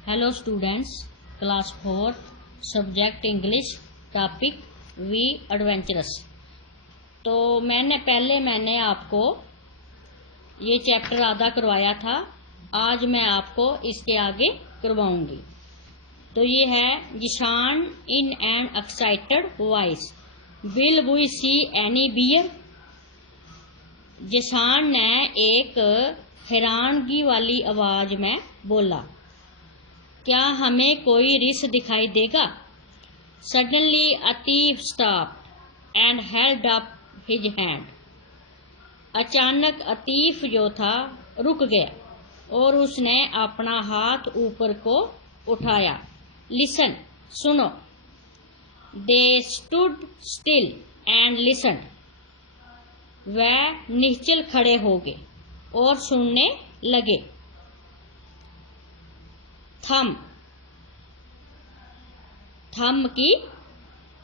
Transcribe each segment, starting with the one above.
Hello students, class 4 subject English, topic we adventurous. तो मैंने आपको ये चैप्टर आधा करवाया था। आज मैं आपको इसके आगे करवाऊंगी। तो ये है Zeeshan in an excited voice, will we see any bear. Zeeshan ने एक हैरानगी वाली आवाज में बोला, क्या हमें कोई रिस दिखाई देगा? Suddenly Atif stop and held up his hand. अचानक अतीफ जो था रुक गया और उसने अपना हाथ ऊपर को उठाया। लिसन, सुनो। They stood still and listen. वह निश्चल खड़े हो गए और सुनने लगे। थम, थम की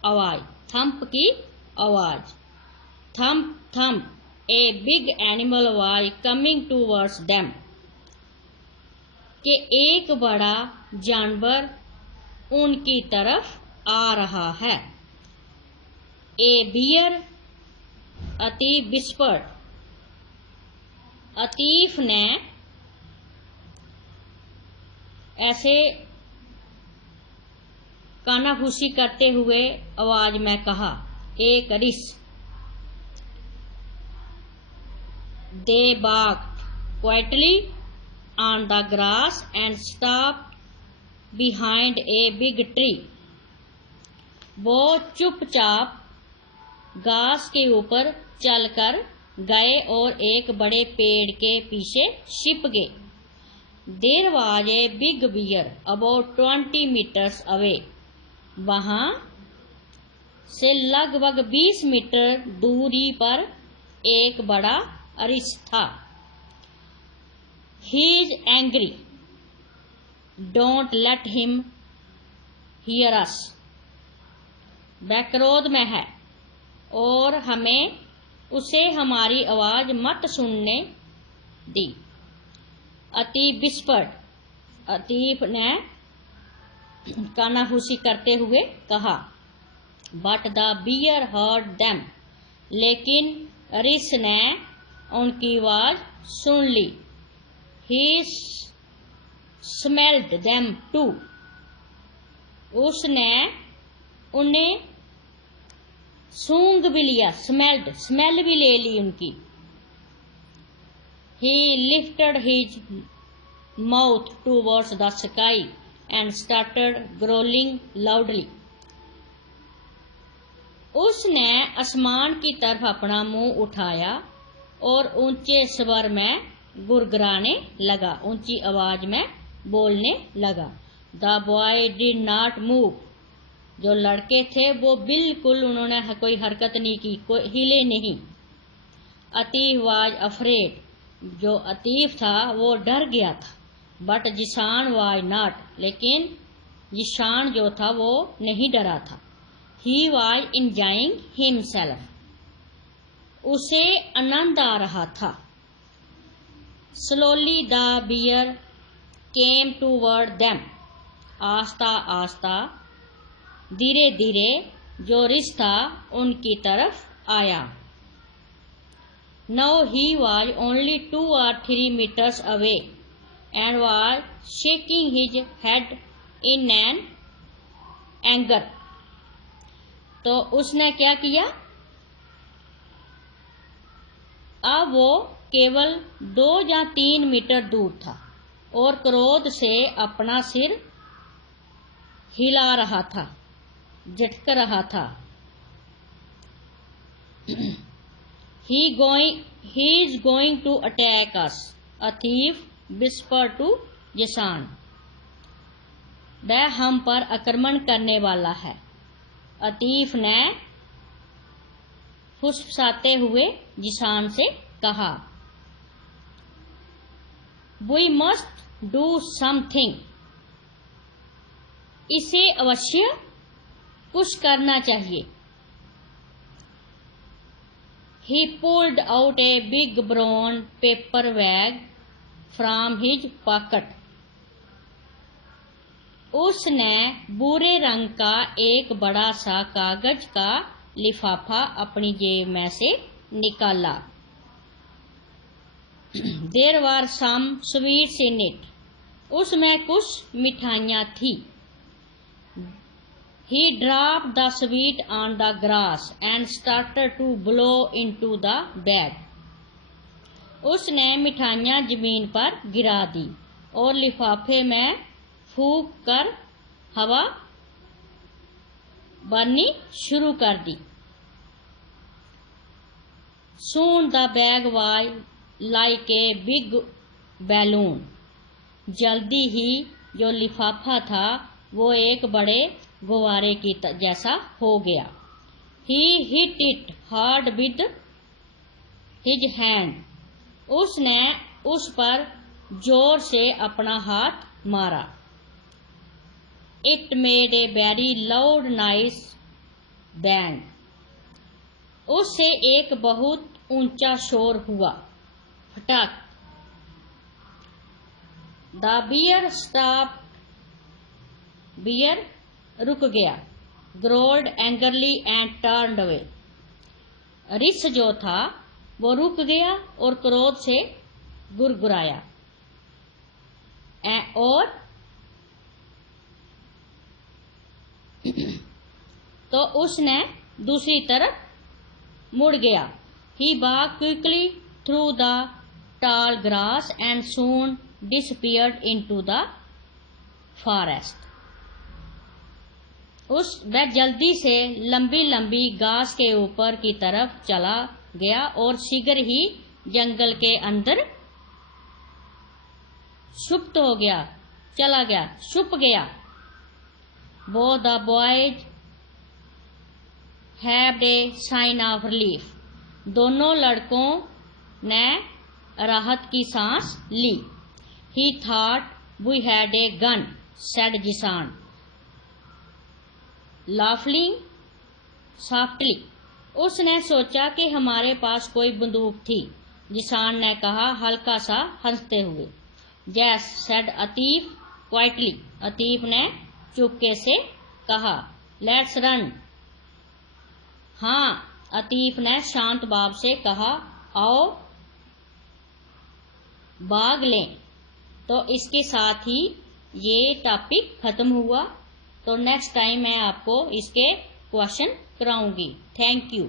आवाज, थंप की आवाज। Thump thump, a big animal was coming towards them. कि एक बड़ा जानवर उनकी तरफ आ रहा है। ए बियर, अतीफ विस्पर्ड। अतीफ ने ऐसे कानाफूसी करते हुए आवाज में कहा, एक रिस। दे barked quietly on the grass and stopped behind a big tree. वो चुपचाप घास के ऊपर चलकर गए और एक बड़े पेड़ के पीछे छिप गए। There was a big bear about 20 meters away. वहां से लगभग 20 मीटर दूरी पर एक बड़ा अरिस था। He is angry. Don't let him hear us. वह क्रोध में है और हमें उसे हमारी आवाज मत सुनने दी। अतीफ विस्पर्ड, अतीफ ने कानाफूसी करते हुए कहा। But the bear heard them, लेकिन अरिस ने उनकी आवाज सुन ली। ही स्मेल्ड देम टू, उसने उन्हें सूंघ भी लिया। स्मेल्ड, स्मेल भी ले ली उनकी। He lifted his mouth towards the sky and started growling loudly. उसने आसमान की तरफ अपना मुंह उठाया और ऊंचे स्वर में गुरगुराने लगा, ऊंची आवाज में बोलने लगा। The boy did not move. जो लड़के थे वो बिल्कुल उन्होंने कोई हरकत नहीं की, कोई हिले नहीं। Atif was afraid. जो अतीफ था वो डर गया था। बट जिशान वाज नॉट, लेकिन जिशान जो था वो नहीं डरा था। ही वाज एंजॉयिंग हिमसेल्फ, उसे आनंद आ रहा था। Slowly the bear came toward them. आस्ता आस्ता, धीरे धीरे जो रिस था उनकी तरफ आया। Now he was only 2 or 3 meters away and was shaking his head in an anger. तो उसने क्या किया? अब वो केवल 2 या 3 मीटर दूर था और क्रोध से अपना सिर हिला रहा था, झटक रहा था। He is going to attack us, Atif whispered to Zeeshan. वह हम पर आक्रमण करने वाला है, अतीफ ने फुसफुसाते हुए जिशान से कहा। We must do something. इसे अवश्य कुछ करना चाहिए। He pulled out a big brown paper bag from his pocket. उसने भूरे रंग का एक बड़ा सा कागज का लिफाफा अपनी जेब में से निकाला। There were some sweets in it. उसमें कुछ मिठाइयाँ थी। He dropped the sweet on the grass and started to blow into the bag. उसने मिठाइयाँ जमीन पर गिरा दी और लिफाफे में फूंक कर हवा भरनी शुरू कर दी। Soon the bag was like a big balloon. जल्दी ही जो लिफाफा था वो एक बड़े गुब्बारे की जैसा हो गया। He hit it hard with his hand. उसने उस पर जोर से अपना हाथ मारा। It made a very loud noise bang. उससे एक बहुत ऊंचा शोर हुआ, फटाक। The bear stopped. बियर रुक गया। Growled angrily and turned away. रिछ जो था वो रुक गया और क्रोध से गुरगुराया और तो उसने दूसरी तरफ मुड़ गया। He walked quickly through the tall grass and soon disappeared into the forest. वह जल्दी से लंबी लंबी घास के ऊपर की तरफ चला गया और शीघ्र ही जंगल के अंदर छुप गया। Both the boys had a sign of relief. दोनों लड़कों ने राहत की सांस ली। He thought we had a gun, said Jisan, laughing softly. उसने सोचा कि हमारे पास कोई बंदूक थी, जिसान ने कहा हल्का सा हंसते हुए। Yes, said Atif quietly. Atif ने चुपके से कहा। Let's run. हाँ, अतीफ ने शांत भाव से कहा, आओ भाग लें। तो इसके साथ ही ये टॉपिक खत्म हुआ। तो नेक्स्ट टाइम मैं आपको इसके क्वेश्चन कराऊंगी। Thank you.